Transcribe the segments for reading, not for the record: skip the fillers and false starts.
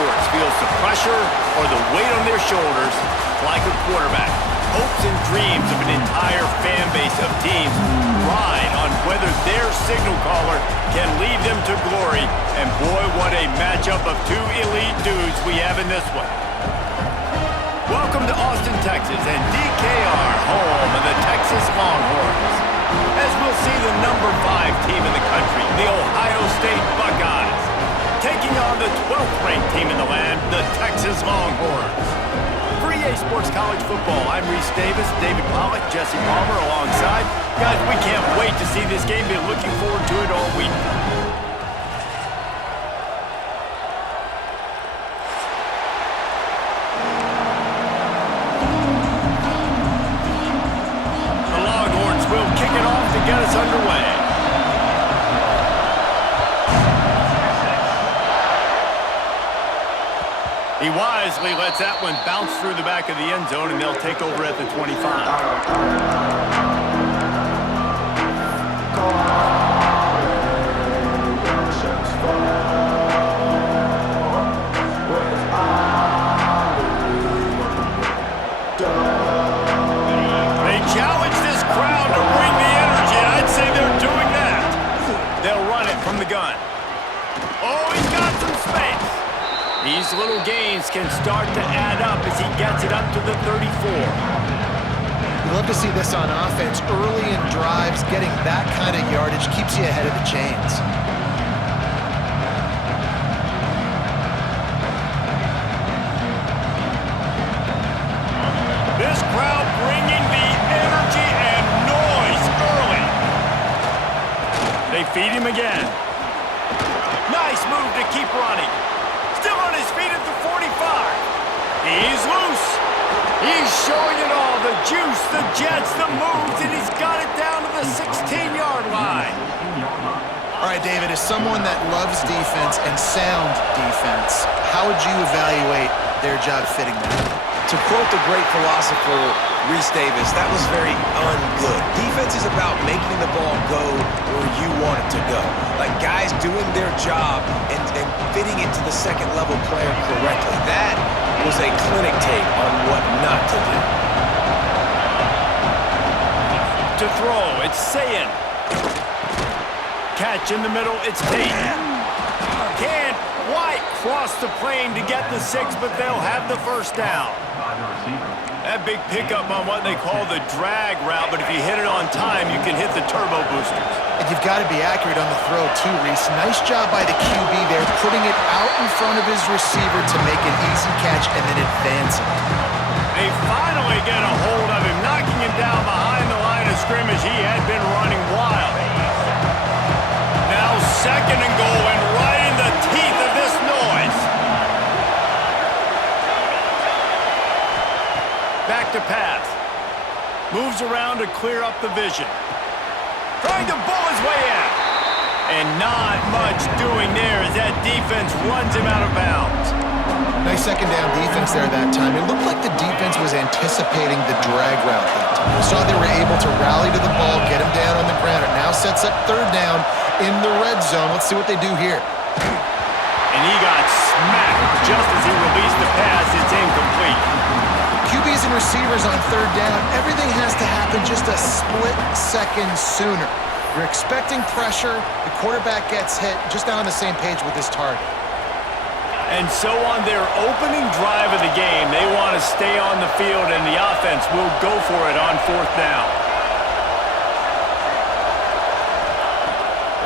sports feels the pressure or the weight on their shoulders like a quarterback. Hopes and dreams of an entire fan base of teams ride on whether their signal caller can lead them to glory. And boy, what a matchup of two elite dudes we have in this one. Welcome to Austin, Texas, and DKR, home of the Texas Longhorns. As we'll see the number 5 team in the country, the Ohio State Buckeyes, taking on the 12th ranked team in the land, the Texas Longhorns. For EA Sports College Football, I'm Reese Davis, David Pollack, Jesse Palmer alongside. Guys, we can't wait to see this game. Been looking forward to it all week. The Longhorns will kick it off to get us underway. He wisely lets that one bounce through the back of the end zone, and they'll take over at the 25. They challenge this crowd to bring the energy, and I'd say they're doing that. They'll run it from the gun. Oh, he's got some space. These little gains can start to add up as he gets it up to the 34. You love to see this on offense. Early in drives, getting that kind of yardage keeps you ahead of the chains. This crowd bringing the energy and noise early. They feed him again. Nice move to keep running. Still on his feet at the 45. He's loose. He's showing it all. The juice, the jets, the moves, and he's got it down to the 16-yard line. All right, David, as someone that loves defense and sound defense, how would you evaluate their job fitting that? To quote the great philosopher Reese Davis, that was very ungood. Defense is about making the ball go where you want it to go. Like guys doing their job and fitting it to the second level player correctly. That was a clinic tape on what not to do. To throw, it's Sayin. Catch in the middle, it's Tate. Can't quite cross the plane to get the 6, but they'll have the first down. That big pickup on what they call the drag route, but if you hit it on time, you can hit the turbo boosters. And you've got to be accurate on the throw too, Reese. Nice job by the QB there, putting it out in front of his receiver to make an easy catch and then advance it. They finally get a hold of him, knocking him down behind the line of scrimmage. He had been running wild. Now 2nd and goal, and right in the teeth of this noise. Back to pass. Moves around to clear up the vision. Trying to bull his way in. And not much doing there as that defense runs him out of bounds. Nice second down defense there that time. It looked like the defense was anticipating the drag route that time. We saw they were able to rally to the ball, get him down on the ground. It now sets up 3rd down in the red zone. Let's see what they do here. And he got smacked just as he released the pass. It's incomplete. QBs and receivers on 3rd down, everything has to happen just a split second sooner. You're expecting pressure, the quarterback gets hit, just not on the same page with his target. And so on their opening drive of the game, they want to stay on the field, and the offense will go for it on 4th down.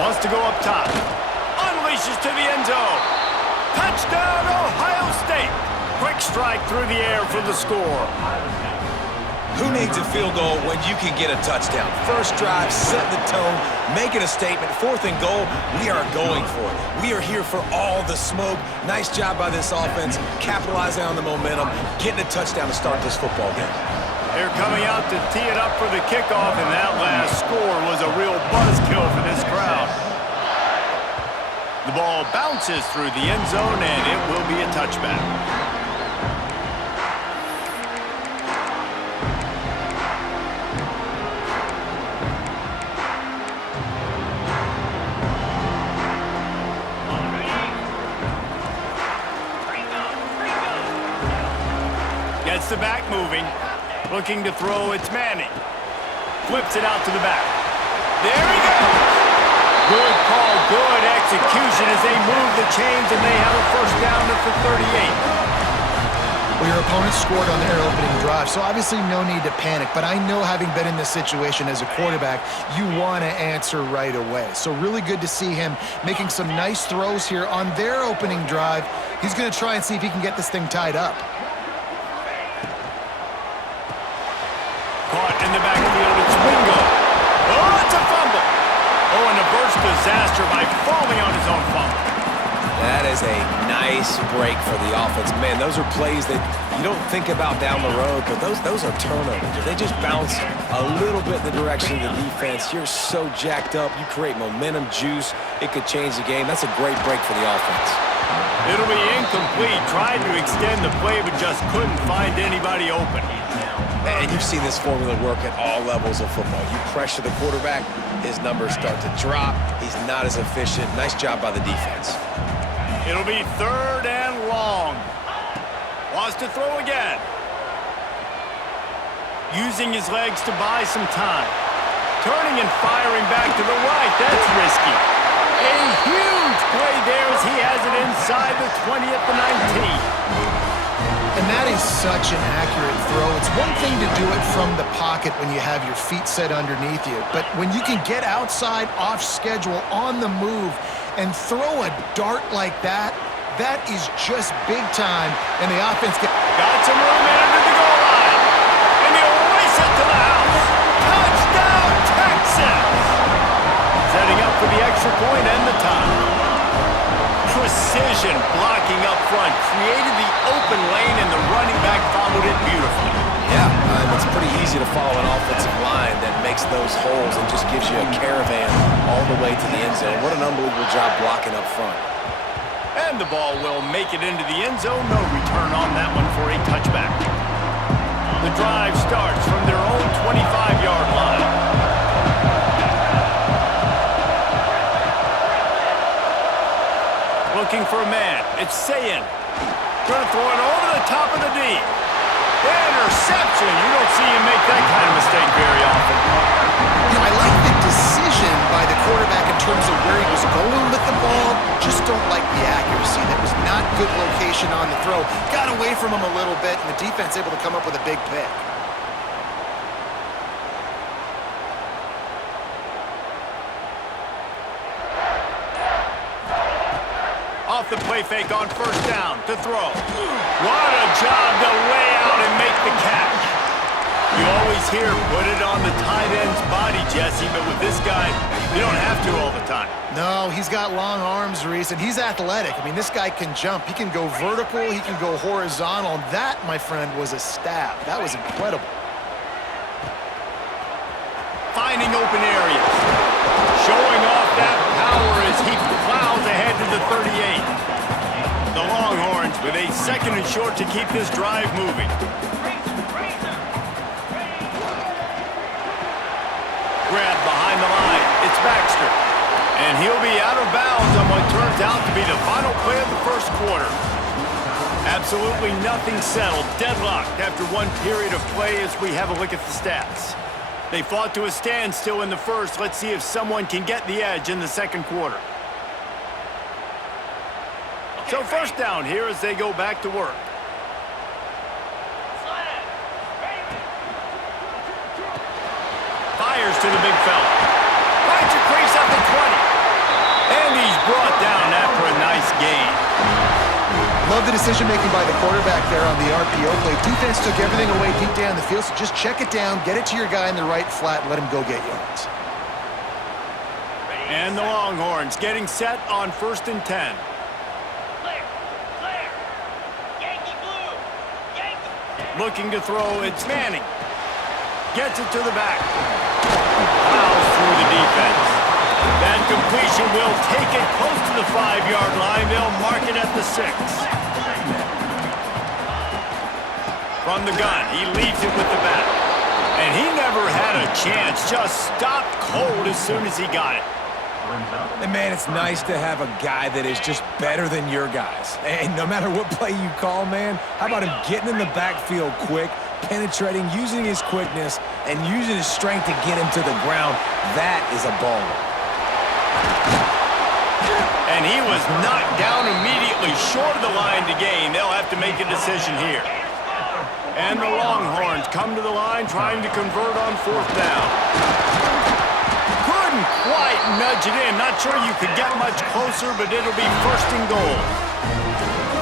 Wants to go up top. Unleashes to the end zone. Touchdown, Ohio State. Quick strike through the air for the score. Who needs a field goal when you can get a touchdown? First drive, setting the tone, making a statement. 4th and goal, we are going for it. We are here for all the smoke. Nice job by this offense, capitalizing on the momentum, getting a touchdown to start this football game. They're coming out to tee it up for the kickoff, and that last score was a real buzzkill for this crowd. The ball bounces through the end zone, and it will be a touchback. moving. Looking to throw, it's Manning. Flips it out to the back. There he goes. Good call, good execution as they move the chains, and they have a first down at the 38. Well, your opponent scored on their opening drive, so obviously no need to panic. But I know, having been in this situation as a quarterback, you want to answer right away. So really good to see him making some nice throws here on their opening drive. He's going to try and see if he can get this thing tied up. Caught in the backfield, it's Wingo. Oh, it's a fumble. Oh, and a burst disaster by falling on his own fumble. That is a nice break for the offense. Man, those are plays that you don't think about down the road, but those are turnovers. If they just bounce a little bit in the direction of the defense, you're so jacked up. You create momentum, juice. It could change the game. That's a great break for the offense. It'll be incomplete. Tried to extend the play, but just couldn't find anybody open. And you've seen this formula work at all levels of football. You pressure the quarterback, his numbers start to drop. He's not as efficient. Nice job by the defense. It'll be 3rd and long. Wants to throw again. Using his legs to buy some time. Turning and firing back to the right. That's risky. A huge play there as he has it inside the 20 at the 19. And that is such an accurate throw. It's one thing to do it from the pocket when you have your feet set underneath you, but when you can get outside, off schedule, on the move, and throw a dart like that, that is just big time, and the offense got some room in under the goal line, and he'll race it to the house. Touchdown, Texas! Setting up for the extra point and the tie. Precision blocking up front, created the open lane, and the running back followed it beautifully. Yeah, it's pretty easy to follow an offensive line that makes those holes and just gives you a caravan all the way to the end zone. What an unbelievable job blocking up front. And the ball will make it into the end zone. No return on that one for a touchback. The drive starts from their own 25-yard line. Looking for a man. It's Sayin. Gonna throw it over the top of the D. Interception. You don't see him make that kind of mistake very often. You know, I like the decision by the quarterback in terms of where he was going with the ball. Just don't like the accuracy. That was not good location on the throw. Got away from him a little bit, and the defense able to come up with a big pick. Off the play fake on first down to throw. What a job to lay out and make the catch. You always hear put it on the tight end's body, Jesse, but with this guy, you don't have to all the time. No, he's got long arms, Reese, and he's athletic. I mean, this guy can jump. He can go vertical. He can go horizontal. That, my friend, was a stab. That was incredible. Finding open areas. Showing off that power as he plows ahead to the 38. The Longhorns with a 2nd and short to keep this drive moving. Grab behind the line. It's Baxter. And he'll be out of bounds on what turns out to be the final play of the first quarter. Absolutely nothing settled. Deadlocked after one period of play as we have a look at the stats. They fought to a standstill in the first. Let's see if someone can get the edge in the second quarter. So first down here as they go back to work. Fires to the big fella. Finds a crease up the 20. And he's brought down after a nice gain. Love the decision-making by the quarterback there on the RPO play. Defense took everything away deep down the field, so just check it down, get it to your guy in the right flat, and let him go get yards. And the Longhorns getting set on 1st and 10. Looking to throw, it's Manning. Gets it to the back. Plows through the defense. That completion will take it close to the 5-yard line. They'll mark it at the 6. From the gun, he leaves it with the back. And he never had a chance. Just stopped cold as soon as he got it. And man, it's nice to have a guy that is just better than your guys. And no matter what play you call, man, how about him getting in the backfield quick, penetrating, using his quickness, and using his strength to get him to the ground. That is a baller. And he was knocked down immediately short of the line to gain. They'll have to make a decision here. And the Longhorns come to the line trying to convert on 4th down. Couldn't quite nudge it in. Not sure you could get much closer, but it'll be 1st and goal.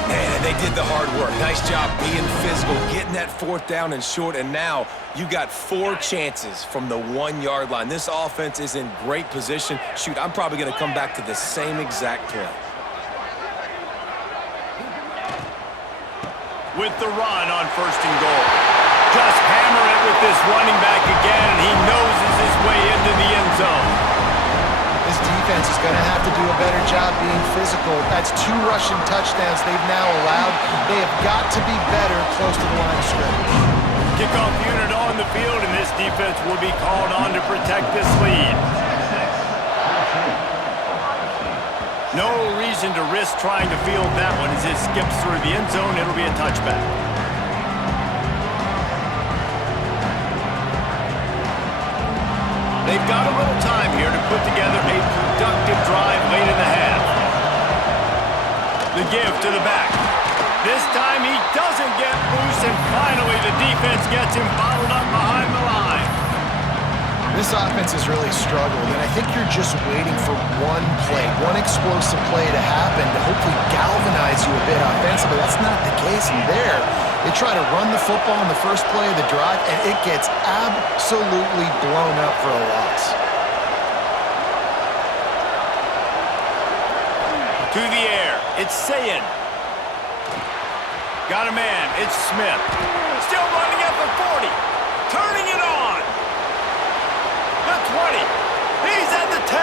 Man, they did the hard work. Nice job being physical, getting that 4th down and short, and now you got 4 chances from the 1-yard line. This offense is in great position. Shoot, I'm probably going to come back to the same exact play. With the run on 1st and goal. Just hammer it with this running back again, and he noses his way into the end zone. This defense is going to have to do a better job being physical. That's 2 rushing touchdowns they've now allowed. They have got to be better close to the line of scrimmage. Kickoff unit on the field, and this defense will be called on to protect this lead. No reason to risk trying to field that one as it skips through the end zone. It'll be a touchback. They've got a little time here to put together a productive drive late in the half. The give to the back. This time he doesn't get loose, and finally the defense gets him bottled up behind the line. This offense has really struggled, and I think you're just waiting for one play, one explosive play to happen to hopefully galvanize you a bit offensively. That's not the case in there. They try to run the football in the first play of the drive, and it gets absolutely blown up for a loss. To the air, it's Sayin. Got a man, it's Smith. Still running at the 40, turning it on. The 20, he's at the 10,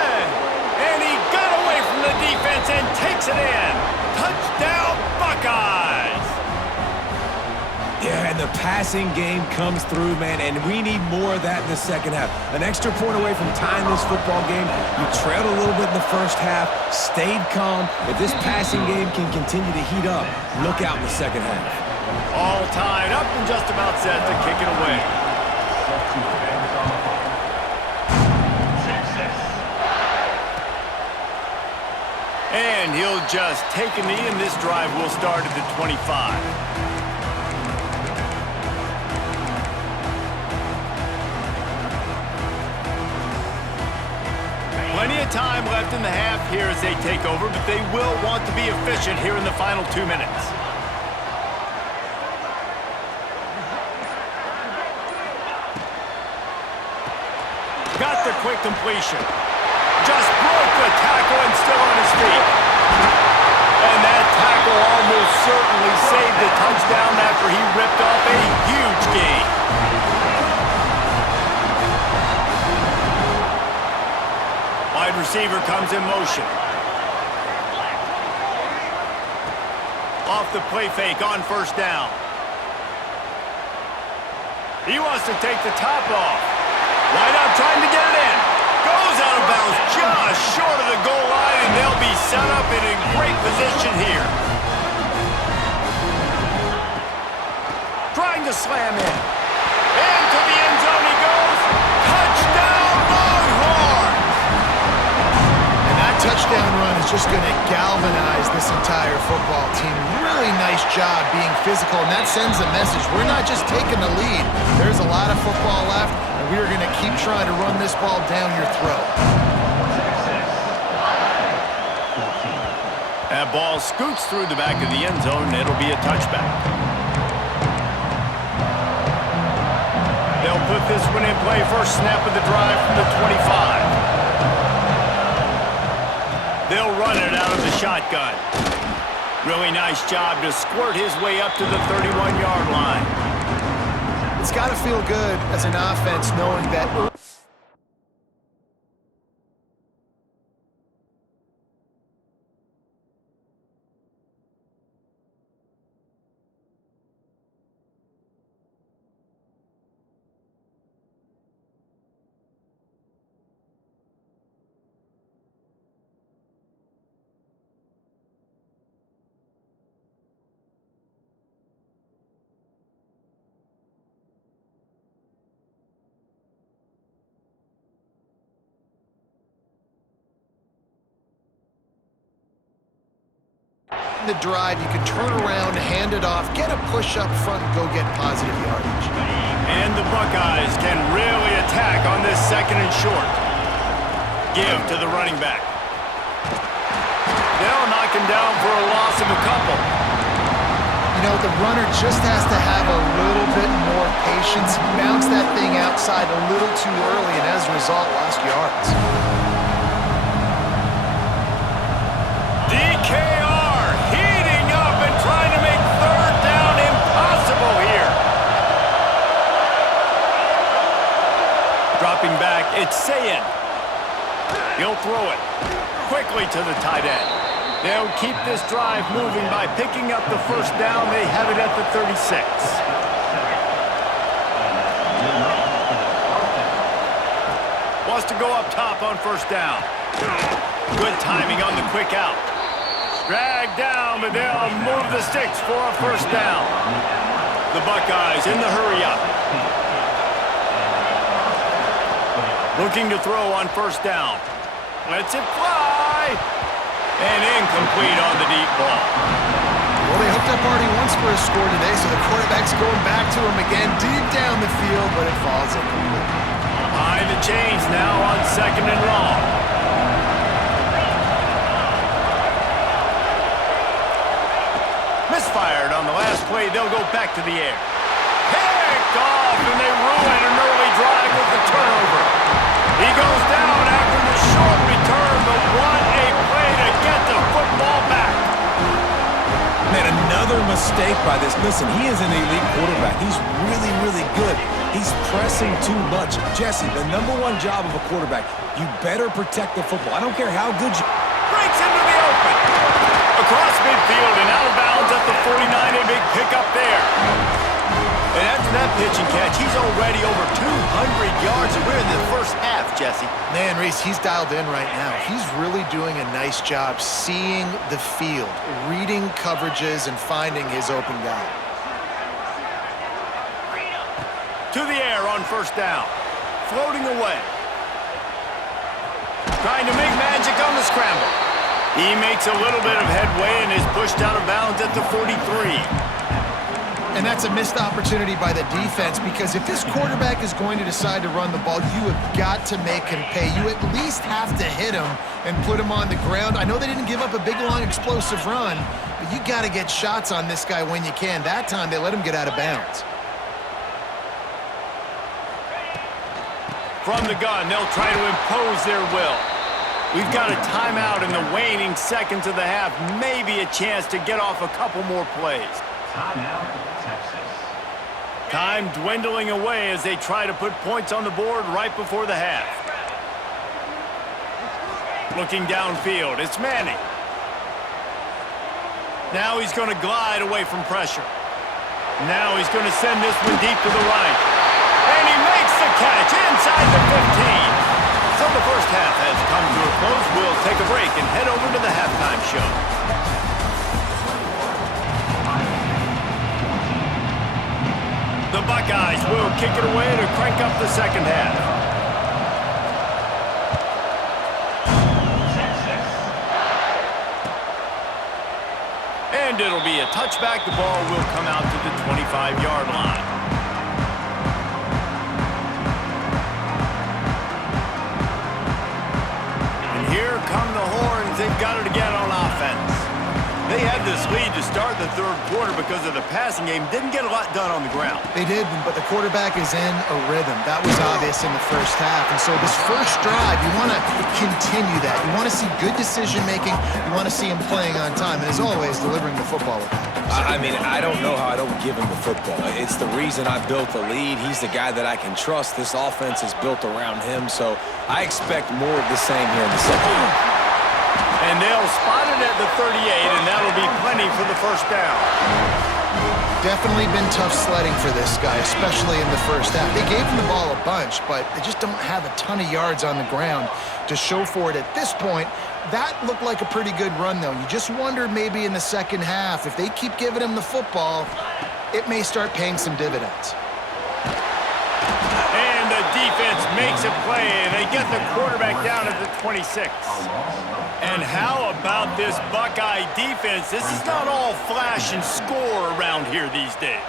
and he got away from the defense and takes it in. Touchdown, Buckeyes! Yeah, and the passing game comes through, man, and we need more of that in the second half. An extra point away from tying this football game. You trailed a little bit in the first half, stayed calm. If this passing game can continue to heat up, look out in the second half. All tied up and just about set to kick it away. And he'll just take a knee, and this drive will start at the 25. Plenty of time left in the half here as they take over, but they will want to be efficient here in the final 2 minutes. Got the quick completion. Just broke the tackle and still on his feet. And that tackle almost certainly saved a touchdown after he ripped off a huge gain. Wide receiver comes in motion. Off the play fake on 1st down. He wants to take the top off. Wide out trying to get it in. Goes out of bounds just short of the goal line, and they'll be set up in a great position here. Trying to slam in. Into the end zone he goes. Touchdown, Longhorns! And that touchdown run is just going to galvanize this entire football team. Really nice job being physical, and that sends a message. We're not just taking the lead. There's a lot of football left, and we are going to keep trying to run this ball down your throat. That ball scoots through the back of the end zone, and it'll be a touchback. They'll put this one in play. First snap of the drive from the 25. They'll run it out of the shotgun. Really nice job to squirt his way up to the 31-yard line. It's got to feel good as an offense knowing that in the drive, you can turn around, hand it off, get a push up front, and go get positive yardage. And the Buckeyes can really attack on this 2nd and short. Give to the running back. They'll knock him down for a loss of a couple. You know, the runner just has to have a little bit more patience. He bounced that thing outside a little too early, and as a result, lost yards. DKR heating up and trying to make 3rd down impossible here. Dropping back, it's Sayin. He'll throw it quickly to the tight end. They'll keep this drive moving by picking up the 1st down. They have it at the 36. Wants to go up top on 1st down. Good timing on the quick out. Dragged down, but they'll move the sticks for a 1st down. The Buckeyes in the hurry up. Looking to throw on 1st down. Lets it fly. And incomplete on the deep ball. Well, they hooked up already once for a score today, so the quarterback's going back to him again deep down the field, but it falls incomplete. Behind the chains now on 2nd and long. Misfired on the last play. They'll go back to the air. Picked off, and they ruin an early drive with the turnover. He goes down after the short return, but what a play to get the football back. Man, another mistake by this. Listen, he is an elite quarterback. He's really, really good. He's pressing too much. Jesse, the #1 job of a quarterback, you better protect the football. I don't care how good you... Breaks into the open. Across midfield and out of bounds at the 49. A big pickup there. And after that pitch and catch, he's already over 200 yards, and we're in the 1st half, Jesse. Man, Reese, he's dialed in right now. He's really doing a nice job seeing the field, reading coverages, and finding his open guy. To the air on 1st down. Floating away. Trying to make magic on the scramble. He makes a little bit of headway and is pushed out of bounds at the 43. And that's a missed opportunity by the defense, because if this quarterback is going to decide to run the ball, you have got to make him pay. You at least have to hit him and put him on the ground. I know they didn't give up a big, long, explosive run, but you got to get shots on this guy when you can. That time, they let him get out of bounds. From the gun, they'll try to impose their will. We've got a timeout in the waning seconds of the half. Maybe a chance to get off a couple more plays. Timeout, Texas. Time dwindling away as they try to put points on the board right before the half. Looking downfield, it's Manning. Now he's going to glide away from pressure. Now he's going to send this one deep to the right. And he makes the catch inside the 15. So the 1st half has come to a close. We'll take a break and head over to the halftime show. The Buckeyes will kick it away to crank up the 2nd half. And it'll be a touchback. The ball will come out to the 25-yard line. And here come the horns. They've got it again on offense. They had this lead to start the 3rd quarter because of the passing game. Didn't get a lot done on the ground. They did, but the quarterback is in a rhythm. That was obvious in the 1st half. And so this 1st drive, you want to continue that. You want to see good decision-making. You want to see him playing on time. And as always, delivering the football with that. I mean, I don't know how I don't give him the football. It's the reason I built the lead. He's the guy that I can trust. This offense is built around him, so I expect more of the same here in the 2nd half. And they'll spot it at the 38, and that'll be plenty for the 1st down. Definitely been tough sledding for this guy, especially in the 1st half. They gave him the ball a bunch, but they just don't have a ton of yards on the ground to show for it at this point. That looked like a pretty good run, though. You just wonder maybe in the 2nd half, if they keep giving him the football, it may start paying some dividends. And the defense makes a play, and they get the quarterback down at the 26. And how about this Buckeye defense? This is not all flash and score around here these days.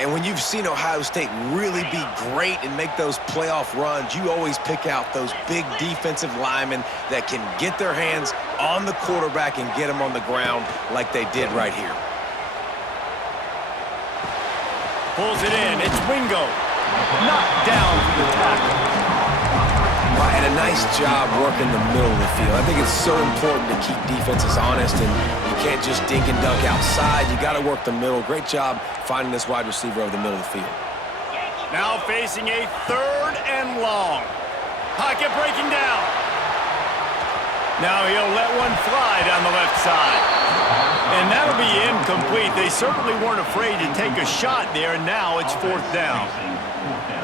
And when you've seen Ohio State really be great and make those playoff runs, you always pick out those big defensive linemen that can get their hands on the quarterback and get him on the ground like they did right here. Pulls it in. It's Wingo. Knocked down for the tackle. And a nice job working the middle of the field. I think it's so important to keep defenses honest, and you can't just dink and dunk outside. You got to work the middle. Great job finding this wide receiver over the middle of the field. Now facing a 3rd and long. Pocket breaking down. Now he'll let one fly down the left side. And that'll be incomplete. They certainly weren't afraid to take a shot there, and now it's 4th down.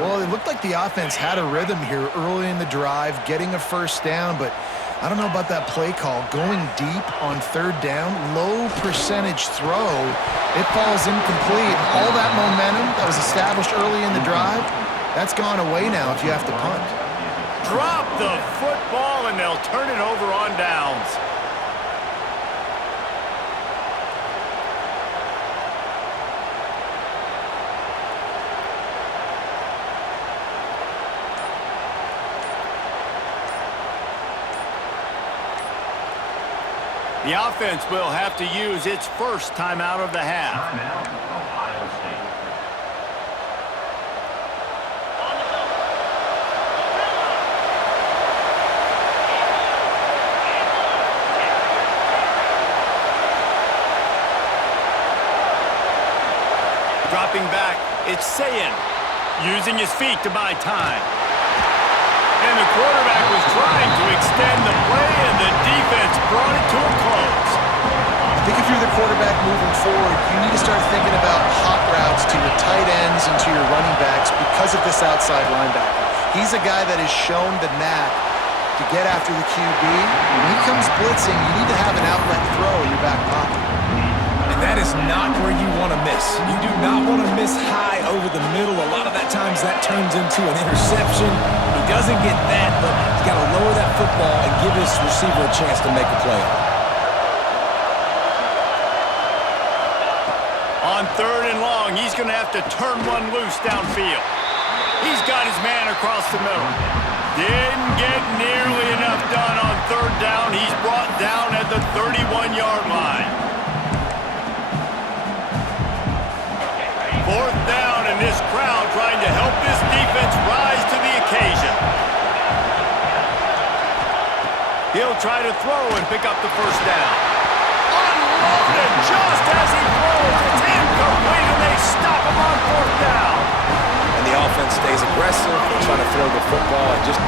Well, it looked like the offense had a rhythm here early in the drive, getting a first down, but I don't know about that play call. Going deep on 3rd down, low percentage throw, it falls incomplete. All that momentum that was established early in the drive, that's gone away now if you have to punt. Drop the football, and they'll turn it over on downs. The offense will have to use its first timeout of the half. Timeout, Ohio State. Dropping back, it's Sayin, using his feet to buy time. And the quarterback was trying to extend the play, and the defense brought it to a close. I think if you're the quarterback moving forward, you need to start thinking about hot routes to your tight ends and to your running backs because of this outside linebacker. He's a guy that has shown the knack to get after the QB. When he comes blitzing, you need to have an outlet throw in your back pocket. And that is not where you want to miss. You do not want to miss high over the middle. A lot of that times that turns into an interception. He doesn't get that, but he's got to lower that football and give his receiver a chance to make a play. On 3rd and long, he's going to have to turn one loose downfield. He's got his man across the middle. Didn't get nearly enough done on 3rd down. He's brought down at the 31-yard line. 4th down, and this crowd trying to help this defense rise to the occasion. He'll try to throw and pick up the first down. Unloaded just as he throws. It's incomplete, and they stop him on 4th down. And the offense stays aggressive. They're trying to throw the football and just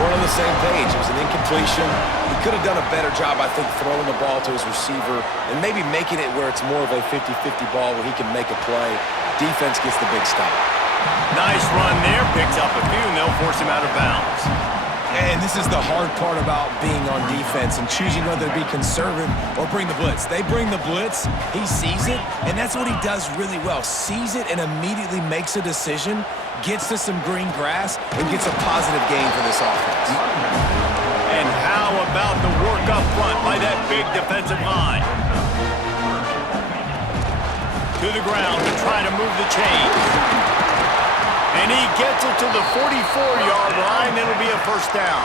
weren't on the same page. It was an incompletion. He could have done a better job, I think, throwing the ball to his receiver and maybe making it where it's more of a 50-50 ball where he can make a play. Defense gets the big stop. Nice run there. Picks up a few, and they'll force him out of bounds. And this is the hard part about being on defense and choosing whether to be conservative or bring the blitz. They bring the blitz, he sees it, and that's what he does really well. Sees it and immediately makes a decision, gets to some green grass, and gets a positive gain for this offense. And how about the work up front by that big defensive line? To the ground to try to move the chains. And he gets it to the 44-yard line. It'll be a first down.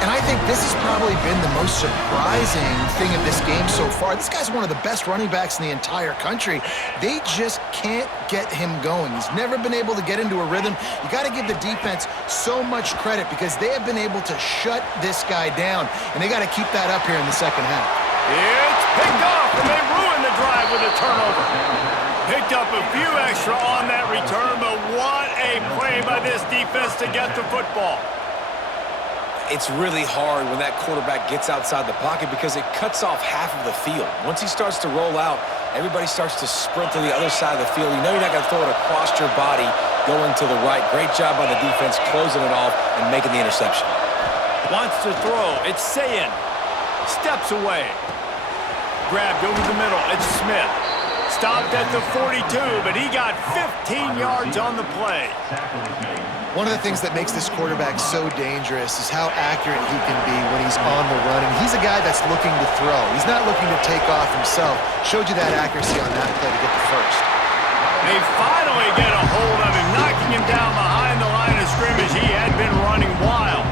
And I think this has probably been the most surprising thing of this game so far. This guy's one of the best running backs in the entire country. They just can't get him going. He's never been able to get into a rhythm. You got to give the defense so much credit because they have been able to shut this guy down, and they got to keep that up here in the second half. It's picked off, and they ruin the drive with a turnover. Picked up a few extra on that return, but what a play by this defense to get the football. It's really hard when that quarterback gets outside the pocket because it cuts off half of the field. Once he starts to roll out, everybody starts to sprint to the other side of the field. You know you're not going to throw it across your body going to the right. Great job by the defense closing it off and making the interception. Wants to throw. It's Sayin. Steps away. Grabbed over the middle. It's Smith. Stopped at the 42, but he got 15 yards on the play. One of the things that makes this quarterback so dangerous is how accurate he can be when he's on the run. And he's a guy that's looking to throw. He's not looking to take off himself. Showed you that accuracy on that play to get the first. They finally get a hold of him, knocking him down behind the line of scrimmage. He had been running wild.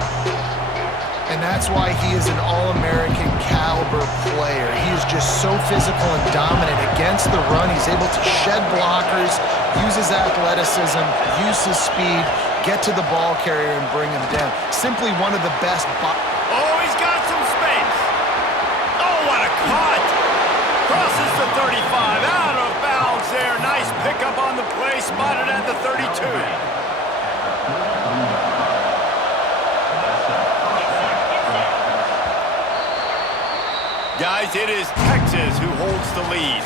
And that's why he is an All-American caliber player. He is just so physical and dominant against the run. He's able to shed blockers, use his athleticism, use his speed, get to the ball carrier and bring him down. Simply one of the best. Oh, he's got some space. Oh, what a cut. Crosses the 35, out of bounds there. Nice pickup on the play, spotted at the 32. Guys, it is Texas who holds the lead.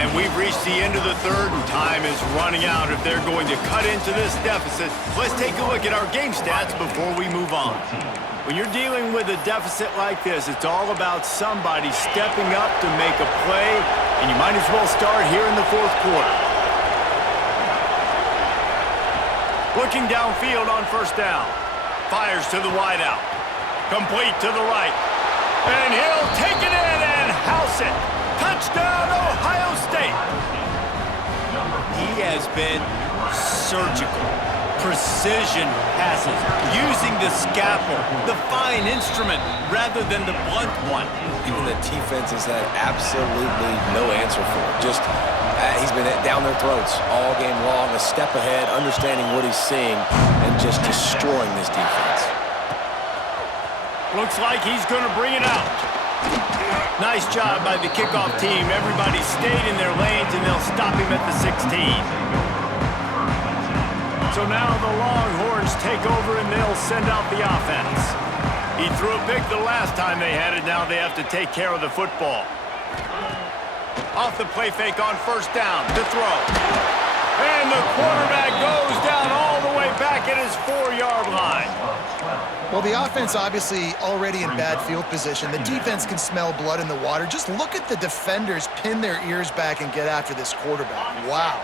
And we've reached the end of the third, and time is running out if they're going to cut into this deficit. Let's take a look at our game stats before we move on. When you're dealing with a deficit like this, it's all about somebody stepping up to make a play, and you might as well start here in the fourth quarter. Looking downfield on first down. Fires to the wideout. Complete to the right. And he'll take it in and house it. Touchdown, Ohio State. He has been surgical. Precision passes, using the scalpel, the fine instrument, rather than the blunt one. Even the defense has had absolutely no answer for it. Just, he's been down their throats all game long, a step ahead, understanding what he's seeing, and just destroying this defense. Looks like he's going to bring it out. Nice job by the kickoff team. Everybody stayed in their lanes, and they'll stop him at the 16. So now the Longhorns take over, and they'll send out the offense. He threw a pick the last time they had it. Now they have to take care of the football. Off the play fake on first down to throw. And the quarterback goes down all the way back at his 4-yard line. Well, the offense obviously already in bad field position. The defense can smell blood in the water. Just look at the defenders pin their ears back and get after this quarterback. Wow.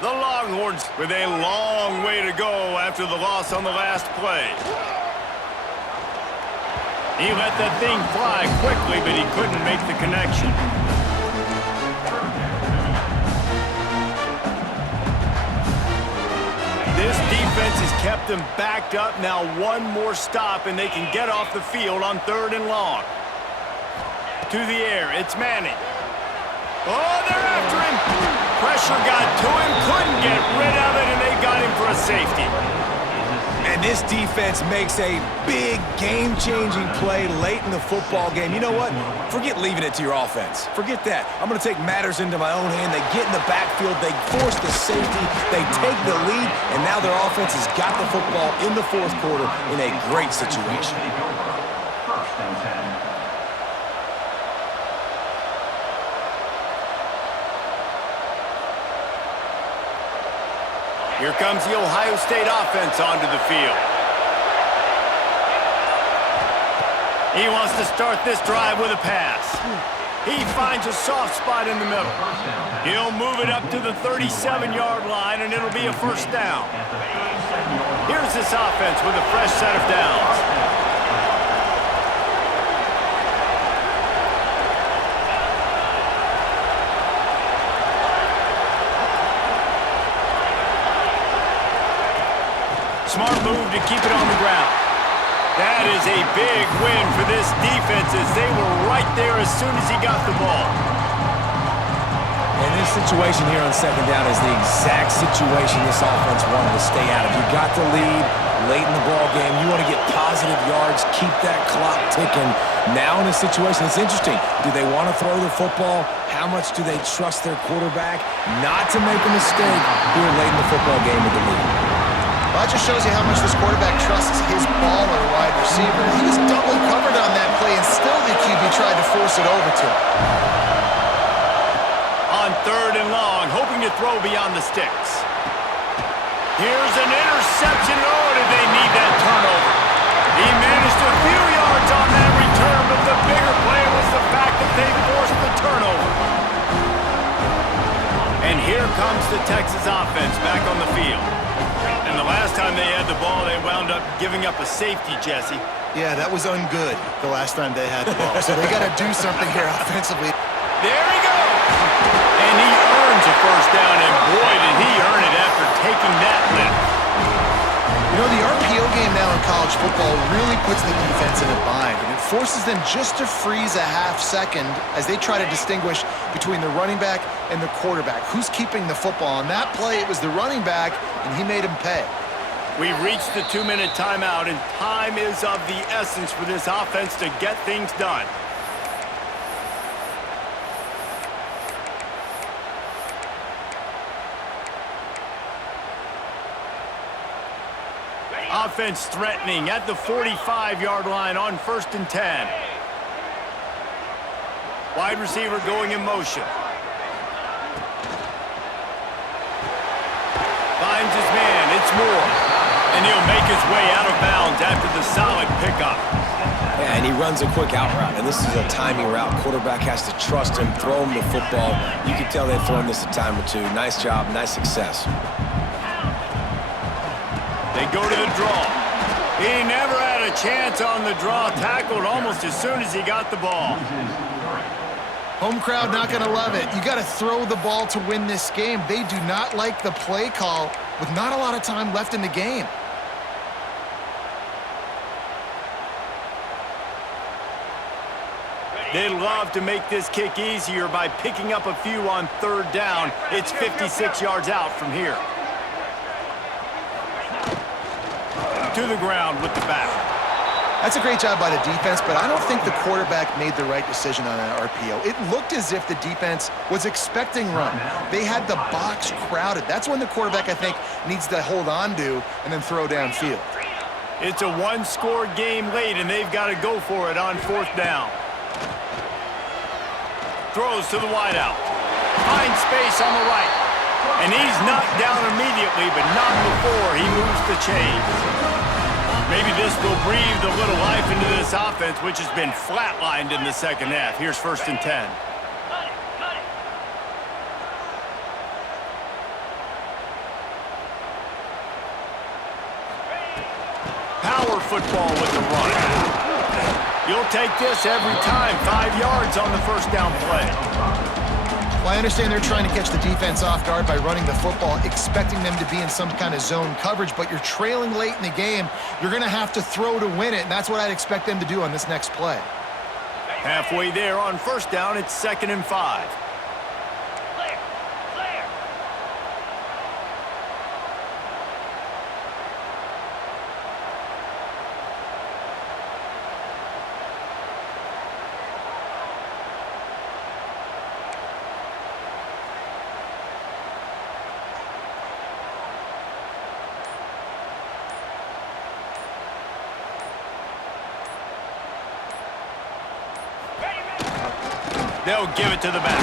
The Longhorns with a long way to go after the loss on the last play. He let that thing fly quickly, but he couldn't make the connection. This defense has kept them backed up. Now one more stop, and they can get off the field on 3rd and long. To the air, it's Manning. Oh, they're after him. Pressure got to him, couldn't get rid of it, and they got him for a safety. And this defense makes a big game-changing play late in the football game. You know what? Forget leaving it to your offense. Forget that. I'm going to take matters into my own hand. They get in the backfield. They force the safety. They take the lead. And now their offense has got the football in the fourth quarter in a great situation. First and 10. Here comes the Ohio State offense onto the field. He wants to start this drive with a pass. He finds a soft spot in the middle. He'll move it up to the 37-yard line, and it'll be a first down. Here's this offense with a fresh set of downs. Smart move to keep it on the ground. That is a big win for this defense as they were right there as soon as he got the ball. And this situation here on second down is the exact situation this offense wanted to stay out of. You got the lead late in the ball game. You want to get positive yards, keep that clock ticking. Now in this situation, it's interesting. Do they want to throw the football? How much do they trust their quarterback not to make a mistake here late in the football game with the lead? Well, that just shows you how much this quarterback trusts his baller wide receiver. He was double covered on that play, and still the QB tried to force it over to him. On 3rd and long, hoping to throw beyond the sticks. Here's an interception. Oh, did they need that turnover? He managed a few yards on that return, but the bigger play was the fact that they forced the turnover. And here comes the Texas offense back on the field. And the last time they had the ball, they wound up giving up a safety, Jesse. Yeah, that was ungood the last time they had the ball. So they got to do something here offensively. There he goes! And he earns a first down, and boy, did he earn it after taking that lift. You know, the RPO game now in college football really puts the defense in a bind, and it forces them just to freeze a half second as they try to distinguish between the running back and the quarterback. Who's keeping the football? On that play, it was the running back, and he made him pay. We've reached the 2-minute timeout, and time is of the essence for this offense to get things done. Offense threatening at the 45-yard line on 1st and 10. Wide receiver going in motion. Finds his man. It's Moore. And he'll make his way out of bounds after the solid pickup. Yeah, and he runs a quick out route, and this is a timing route. Quarterback has to trust him, throw him the football. You can tell they've thrown this a time or two. Nice job, nice success. They go to the draw. He never had a chance on the draw. Tackled almost as soon as he got the ball. Home crowd not going to love it. You got to throw the ball to win this game. They do not like the play call with not a lot of time left in the game. They'd love to make this kick easier by picking up a few on 3rd down. It's 56 yards out from here. To the ground with the back. That's a great job by the defense, but I don't think the quarterback made the right decision on that RPO. It looked as if the defense was expecting run. They had the box crowded. That's when the quarterback, I think, needs to hold on to and then throw downfield. It's a one-score game late, and they've got to go for it on 4th down. Throws to the wideout. Finds space on the right. And he's knocked down immediately, but not before he moves the chains. Maybe this will breathe a little life into this offense, which has been flatlined in the second half. Here's 1st and 10. Power football with the run. You'll take this every time. 5 yards on the 1st down play. Well, I understand they're trying to catch the defense off guard by running the football, expecting them to be in some kind of zone coverage, but you're trailing late in the game. You're going to have to throw to win it, and that's what I'd expect them to do on this next play. Halfway there on 1st down, it's 2nd and 5. They'll give it to the back.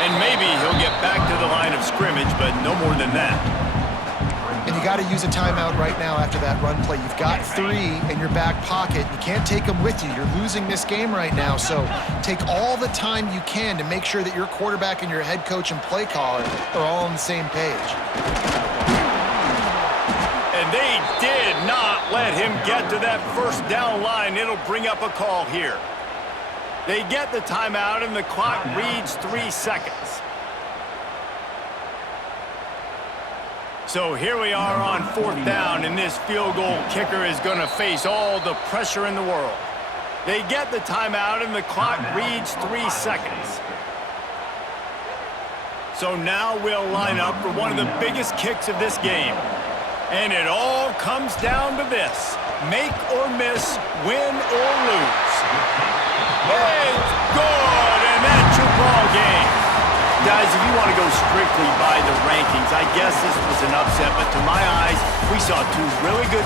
And maybe he'll get back to the line of scrimmage, but no more than that. And you got to use a timeout right now after that run play. You've got 3 in your back pocket. You can't take them with you. You're losing this game right now. So take all the time you can to make sure that your quarterback and your head coach and play caller are all on the same page. And they did not let him get to that 1st down line. It'll bring up a call here. They get the timeout, and the clock reads 3 seconds. So here we are on 4th down, and this field goal kicker is going to face all the pressure in the world. They get the timeout, and the clock reads 3 seconds. So now we'll line up for one of the biggest kicks of this game. And it all comes down to this: make or miss, win or lose. It's good, and that's your ball game. Guys, if you want to go strictly by the rankings, I guess this was an upset, but to my eyes, we saw 2 really good